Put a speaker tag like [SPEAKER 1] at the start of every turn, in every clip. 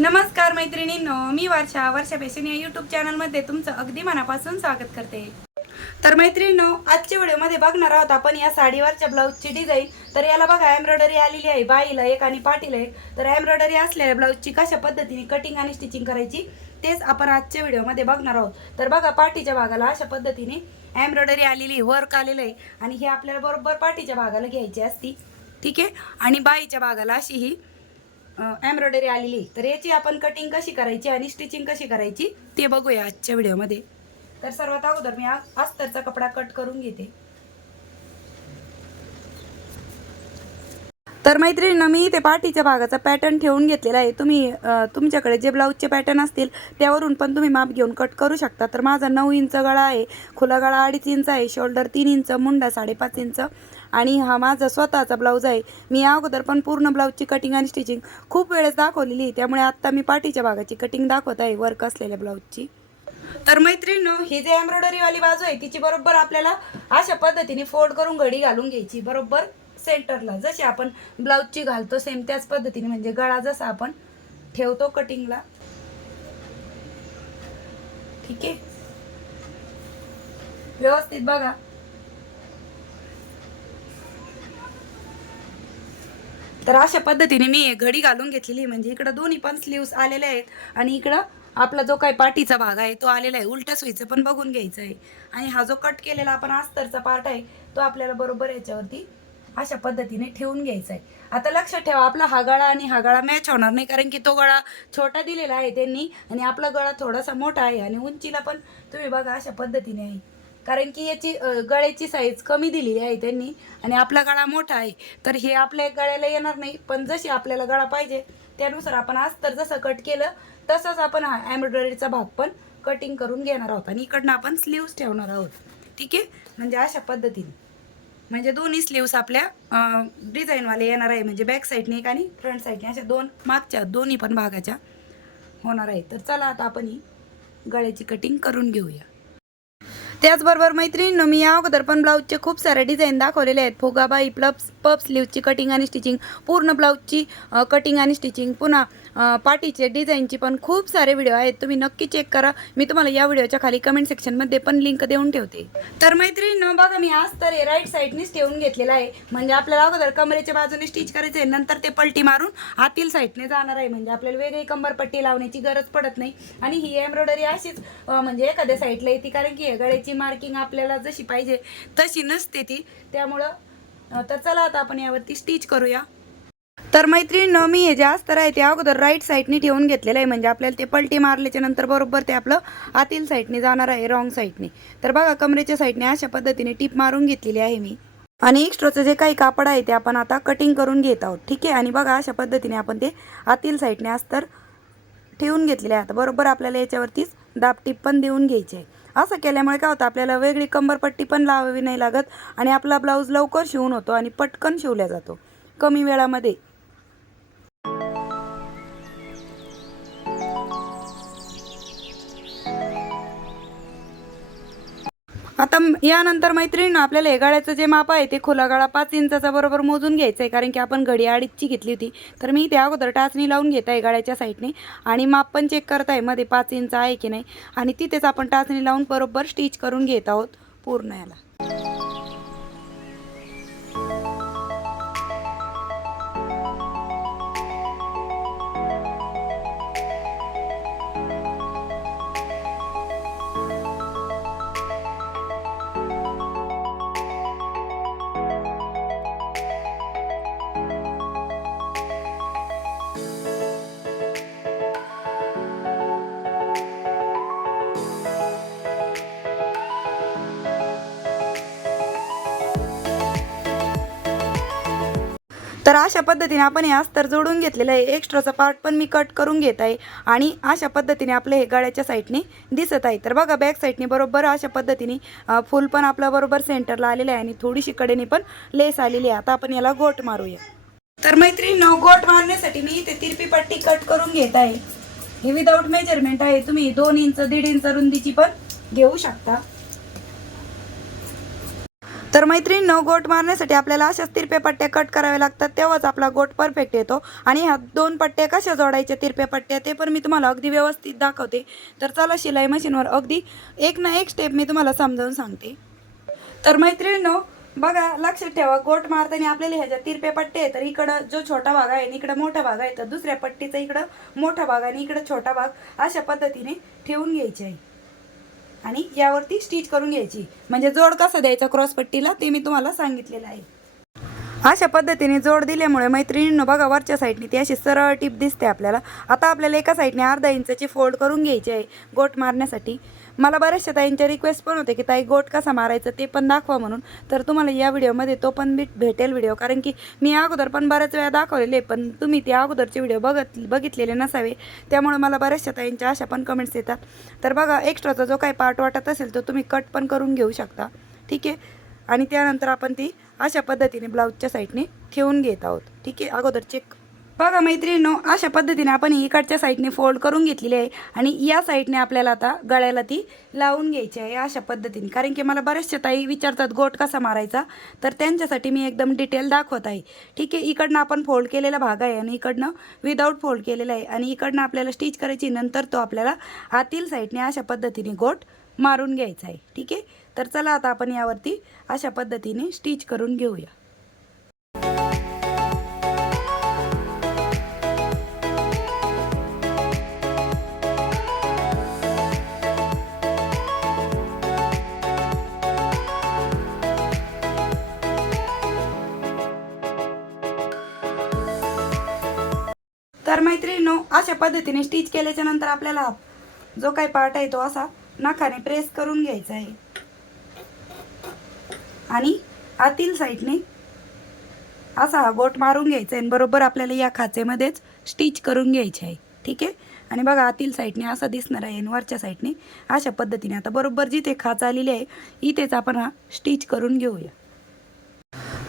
[SPEAKER 1] नमस्कार मैत्रिणींनो मी वर्षा वर्षा पेशन या यूट्यूब चॅनलमध्ये तुमचं अगदी मनापासून स्वागत करते. तर मैत्रिणींनो आजच्या व्हिडिओमध्ये बघणार आहोत आपण या साडीवरच्या ब्लाऊजची डिझाईन तर याला बघा एम्ब्रॉयडरी आलेली आहे बाईला एक आणि पाटीला आहे. तर एम्ब्रॉयडरी असलेल्या ब्लाऊजची कशा पद्धतीने कटिंग आणि स्टिचिंग करायची तेच आपण आजच्या व्हिडिओमध्ये बघणार आहोत. तर बघा पाठीच्या भागाला अशा पद्धतीने एम्ब्रॉयडरी आलेली आहे वर्क आलेलं आहे. आणि हे आपल्याला बरोबर पाठीच्या भागाला घ्यायची असती. ठीक आहे? आणि बाईच्या भागाला अशी ही एम्ब्रॉयडरी आलेली तर याची आपण कटिंग कशी करायची आणि स्टिचिंग कशी करायची ते बघूया आजच्या व्हिडिओमध्ये. तर सर्वात अगोदर मी अस्तरचा कपडा कट करून घेते. तर मैत्रिणींना मी इथे पाठीच्या भागाचा पॅटर्न ठेवून घेतलेला आहे. तुम्ही तुमच्याकडे जे ब्लाऊजचे पॅटर्न असतील त्यावरून पण तुम्ही माप घेऊन कट करू शकता. तर माझा नऊ इंच गळा आहे खुला गळा अडीच इंच आहे शोल्डर तीन इंच मुंडा साडेपाच इंच. आणि हा माझा स्वतःचा ब्लाऊज आहे. मी या अगोदर पण पूर्ण ब्लाऊजची कटिंग आणि स्टिचिंग खूप वेळेस दाखवलेली आहे. त्यामुळे आत्ता मी पाठीच्या भागाची कटिंग दाखवत आहे वर्क असलेल्या ब्लाऊजची तर मैत्रिणींनो ही जी एम्ब्रॉयडरीवाली बाजू आहे तिची बरोबर आपल्याला अशा पद्धतीने फोल्ड करून घडी घालून घ्यायची. बरोबर सेंटरला जशी आपण ब्लाऊजची घालतो सेम त्याच पद्धतीने म्हणजे गळा जसा आपण ठेवतो कटिंगला ठीक आहे? व्यवस्थित बघा. तर अशा पद्धतीने मी घडी घालून घेतलेली आहे. म्हणजे इकडं दोन्ही पण स्लीव्स आलेले आहेत आणि इकडं आपला जो काही पाठीचा भाग आहे तो आलेला आहे. उलट्या सोयीचं पण बघून घ्यायचं आहे. आणि हा जो कट केलेला आपण अस्तरचा पार्ट आहे तो आपल्याला बरोबर याच्यावरती अशा पद्धतीने ठेवून घ्यायचा आहे. आता लक्षात ठेवा आपला हा गळा आणि हा गळा मॅच होणार नाही कारण की तो गळा छोटा दिलेला आहे त्यांनी आणि आपला गळा थोडासा मोठा आहे आणि उंचीला पण तुम्ही बघा अशा पद्धतीने आहे. कारण की याची गळ्याची साईज कमी दिलेली आहे त्यांनी आणि आपला गळा मोठा आहे. तर हे आपल्या गळ्याला येणार नाही. पण जशी आपल्याला गळा पाहिजे त्यानुसार आपण आज तर जसं कट केलं तसंच आपण हा एम्ब्रॉयडरीचा भाग पण कटिंग करून घेणार आहोत. आणि इकडनं आपण स्लीव्स ठेवणार आहोत. ठीक आहे? म्हणजे अशा पद्धतीने. म्हणजे दोन्ही स्लीव्स आपल्या डिझाईनवाले येणार आहे. म्हणजे बॅक साईडने एक आणि फ्रंट साईडने अशा दोन मागच्या दोन्ही पण भागाच्या होणार आहे. तर चला आता आपण ही गळ्याची कटिंग करून घेऊया. त्याचबरोबर मैत्रिणींनो मी या अगोदर पण ब्लाऊजचे खूप सारे डिझाईन दाखवलेले आहेत. फोगाबाई प्लप्स पप स्लीवची कटिंग आणि स्टिचिंग पूर्ण ब्लाऊजची कटिंग आणि स्टिचिंग पुन्हा पाटीचे पाठीचे डिझाईनची पण खूप सारे व्हिडिओ आहेत. तुम्ही नक्की चेक करा. मी तुम्हाला या व्हिडिओच्या खाली कमेंट सेक्शनमध्ये पण लिंक देऊन ठेवते. तर मैत्रीण बघा मी आज तर हे राईट साईडनीच ठेवून घेतलेला आहे. म्हणजे आपल्याला अगोदर कमरेच्या बाजूने स्टिच करायचं आहे नंतर ते पलटी मारून आतील साईडने जाणार आहे. म्हणजे आपल्याला वेगळी कंबरपट्टी लावण्याची गरज पडत नाही. आणि ही एम्ब्रॉयडरी अशीच म्हणजे एखाद्या साईडला येते. कारण की हे गळ्याची मार्किंग आपल्याला जशी पाहिजे तशी नसते ती. त्यामुळं तर चला आता आपण यावरती स्टिच करूया. तर मैत्रीण मी हे जे अस्तर आहे ते अगोदर राईट साईडने ठेवून घेतलेलं आहे. म्हणजे आपल्याला ते पलटी मारल्याच्या नंतर बरोबर ते आपलं आतील साईडने जाणार आहे रॉंग साईडने तर बघा कमरेच्या साईडने अशा पद्धतीने टीप मारून घेतलेली आहे मी. आणि एक्स्ट्राचं जे काही कापड आहे ते आपण आता कटिंग करून घेत आहोत. ठीक आहे? आणि बघा अशा पद्धतीने आपण ते आतील साईडने अस्तर ठेवून घेतलेले आहे. आता बरोबर आपल्याला याच्यावरतीच दाबटीप पण देऊन घ्यायची आहे. असं केल्यामुळे काय होतं? आपल्याला वेगळी कंबरपट्टी पण लावावी नाही लागत आणि आपला ब्लाऊज लवकर शिवून होतो आणि पटकन शिवला जातो. कमी वेळामध्ये. आता यानंतर मैत्रिणीनं आपल्याला हे जे माप आहे ते खोला गाळा पाच इंचाचा बरोबर मोजून घ्यायचं आहे कारण की आपण घडी अडीचची घेतली होती. तर मी त्या अगोदर टाचणी लावून घेत आहे गाळ्याच्या साईडने. आणि माप पण चेक करत आहे मध्ये पाच इंच आहे की नाही. आणि तिथेच आपण टाचणी लावून बरोबर स्टिच करून घेत आहोत पूर्ण याला. तर अशा पद्धतीने आपण हे अस्तर जोडून घेतलेलं आहे. एक्स्ट्राचा पार्ट पण मी कट करून घेत आहे. आणि अशा पद्धतीने आपलं हे गळ्याच्या साईडने दिसत आहे. तर बघा बॅक साईडने बरोबर अशा पद्धतीने फुल पण आपल्या बरोबर सेंटरला आलेलं आहे आणि थोडीशी कडेने पण लेस आलेली आहे. आता आपण याला गोट मारूया. तर मैत्रीण गोट मारण्यासाठी मी इथे तिरपी पट्टी कट करून घेत आहे. हे विदाऊट मेजरमेंट आहे. तुम्ही दोन इंच दीड इंच रुंदीची पण घेऊ शकता. तर मैत्रीण मैत्रिणींनो गोट मारण्यासाठी आपल्याला अशाच तिरप्या पट्ट्या कट कराव्या लागतात. तेव्हाच आपला गोट परफेक्ट येतो. आणि ह्या दोन पट्ट्या कशा जोडायच्या तिरप्या पट्ट्या ते पण मी तुम्हाला अगदी व्यवस्थित दाखवते. तर चला शिलाई मशीनवर अगदी एक ना एक स्टेप मी तुम्हाला समजावून सांगते. तर मैत्रिणींनो बघा लक्षात ठेवा गोट मारताना आपल्याला ह्याच्या तिरपे पट्टे आहे तर इकडं जो छोटा भाग आहे आणि इकडं मोठा भाग आहे तर दुसऱ्या पट्टीचा इकडं मोठा भाग आणि इकडं छोटा भाग अशा पद्धतीने ठेवून घ्यायचे आहे. आणि यावरती स्टिच करून घ्यायची. म्हणजे जोड कसा द्यायचा क्रॉस पट्टीला ते मी तुम्हाला सांगितलेलं आहे. अशा पद्धतीने जोड दिल्यामुळे मैत्रिणींनो बघा वरच्या साईडने ती अशी सरळ टीप दिसते आपल्याला. आता आपल्याला एका साईडने अर्धा इंचाची फोल्ड करून घ्यायची आहे. गोट मारण्यासाठी. मला बऱ्याचशा ताईंच्या रिक्वेस्ट पण होते की ताई गोट कसा मारायचा ते पण दाखवा म्हणून. तर तुम्हाला या व्हिडिओमध्ये तो पण भेट भेटेल व्हिडिओ कारण की मी अगोदर पण बऱ्याच वेळा दाखवलेले पण तुम्ही ते अगोदरचे व्हिडिओ बघत बघितलेले नसावे. त्यामुळे मला बऱ्याचशा ताईंच्या अशा पण कमेंट्स येतात. तर बघा एक्स्ट्राचा जो काही पार्ट वाटत असेल तो तुम्ही कट पण करून घेऊ शकता. ठीक आहे? आणि त्यानंतर आपण ती अशा पद्धतीने ब्लाऊजच्या साईडने ठेवून घेत आहोत. ठीक आहे? अगोदर चेक बघा मैत्रिणीनो अशा पद्धतीने आपण इकडच्या साईडने फोल्ड करून घेतलेली आहे आणि या साईडने आपल्याला आता गळ्याला ती लावून घ्यायची आहे अशा पद्धतीने. कारण की मला बऱ्याचशा ताई विचारतात गोट कसा मारायचा? तर त्यांच्यासाठी मी एकदम डिटेल दाखवत आहे. ठीक आहे इकडनं आपण फोल्ड केलेला भाग आहे आणि इकडनं विदाऊट फोल्ड केलेला आहे आणि इकडनं आपल्याला स्टिच करायची नंतर तो आपल्याला आतील साईडने अशा पद्धतीने गोट मारून घ्यायचा आहे. ठीक आहे तर चला आता आपण यावरती अशा पद्धतीने स्टिच करून घेऊया. तर मैत्रिणीनो अशा पद्धतीने स्टिच केल्याच्यानंतर आपल्याला जो काही पार्ट आहे तो असा नखाने प्रेस करून घ्यायचा आहे. आणि आतील साईडने असा हा गोट मारून घ्यायचा आहे आणि बरोबर आपल्याला या खाचेमध्येच स्टिच करून घ्यायचे आहे. ठीक आहे? आणि बघा आतील साईडने असं दिसणार आहे आणि वरच्या साईडने अशा पद्धतीने. आता बरोबर जिथे खाच आलेली आहे इथेच आपण हा स्टिच करून घेऊया.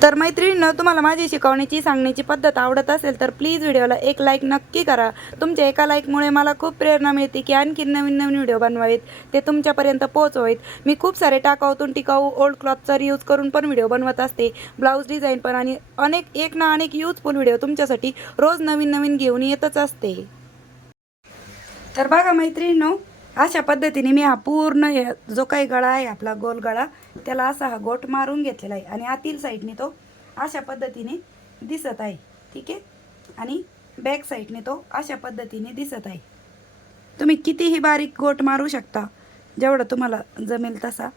[SPEAKER 1] तर मैत्रिणीनं तुम्हाला माझी शिकवण्याची सांगण्याची पद्धत आवडत असेल तर प्लीज व्हिडिओला एक लाईक नक्की करा. तुमच्या एका लाईकमुळे मला खूप प्रेरणा मिळते की आणखी नवीन नवीन व्हिडिओ बनवावेत. ते तुमच्यापर्यंत पोहोचवेत. मी खूप सारे टाकाऊतून टिकाऊ ओल्ड क्लॉथचा यूज करून पण व्हिडिओ बनवत असते. ब्लाऊज डिझाईन पण आणि अनेक एक ना अनेक यूजफुल व्हिडिओ तुमच्यासाठी रोज नवीन नवीन घेऊन येतच असते. तर बघा मैत्रिणीनो अशा पद्धतीने मी हा पूर्ण हे जो काही गळा आहे आपला गोल गळा त्याला असा हा गोट मारून घेतलेला आहे. आणि आतील साईडने तो अशा पद्धतीने दिसत आहे. ठीक आहे? आणि बॅक साईडने तो अशा पद्धतीने दिसत आहे. तुम्ही कितीही बारीक गोट मारू शकता. जेवढं तुम्हाला जमेल तसा.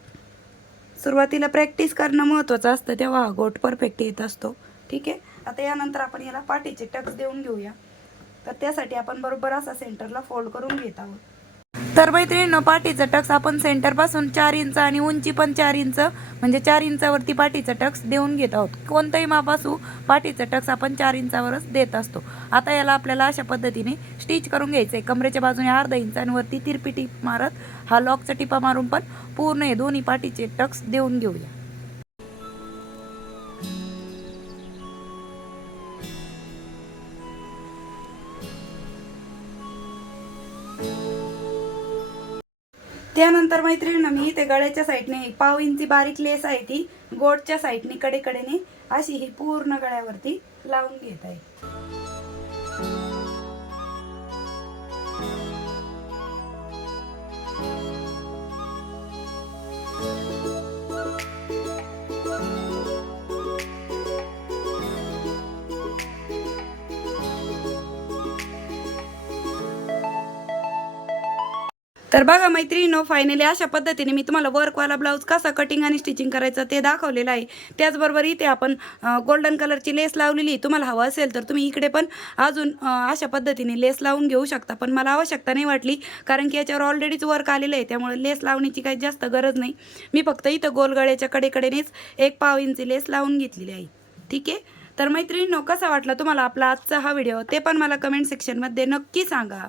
[SPEAKER 1] सुरुवातीला प्रॅक्टिस करणं महत्त्वाचं असतं तेव्हा हा गोट परफेक्ट येत असतो. ठीक आहे? आता यानंतर आपण याला पाठीचे टक्स देऊन घेऊया. तर त्यासाठी आपण बरोबर असा सेंटरला फोल्ड करून घेत आहोत. तर मैत्रिणीनं पाठीचं टक्स आपण सेंटरपासून चार इंच आणि उंची पण चार इंच म्हणजे चार इंचावरती पाठीचं टक्स देऊन घेत आहोत. कोणतंही माप असू पाठीचं टक्स आपण चार इंचावरच देत असतो. आता याला आपल्याला अशा पद्धतीने स्टिच करून घ्यायचं आहे कमरेच्या बाजूने अर्धा इंच आणि वरती तिरपी टीप मारत हा लॉकचा टिपा मारून पण पूर्ण हे दोन्ही पाठीचे टक्स देऊन घेऊया. त्यानंतर मैत्रिणीनं मी इथे गळ्याच्या साईडने पाव इंची बारीक लेस आहे ती गोडच्या साईडने कडेकडेने अशी ही पूर्ण गळ्यावरती लावून घेत आहे. तर बघा मैत्रिणीनो फायनली अशा पद्धतीने मी तुम्हाला वर्कवाला ब्लाऊज कसा कटिंग आणि स्टिचिंग करायचं ते दाखवलेलं आहे. त्याचबरोबर इथे आपण गोल्डन कलरची लेस लावलेली तुम्हाला हवं असेल तर तुम्ही इकडे पण अजून अशा पद्धतीने लेस लावून घेऊ शकता. पण मला आवश्यकता नाही वाटली कारण की याच्यावर ऑलरेडीच वर्क आलेलं आहे. त्यामुळे लेस लावण्याची काही जास्त गरज नाही. मी फक्त इथं गोलगड्याच्या कडेकडेनेच एक पाव इंची लेस लावून घेतलेली आहे. ठीक आहे? तर मैत्रिणींनो कसा वाटला तुम्हाला आपला आजचा हा व्हिडिओ ते पण मला कमेंट सेक्शनमध्ये नक्की सांगा.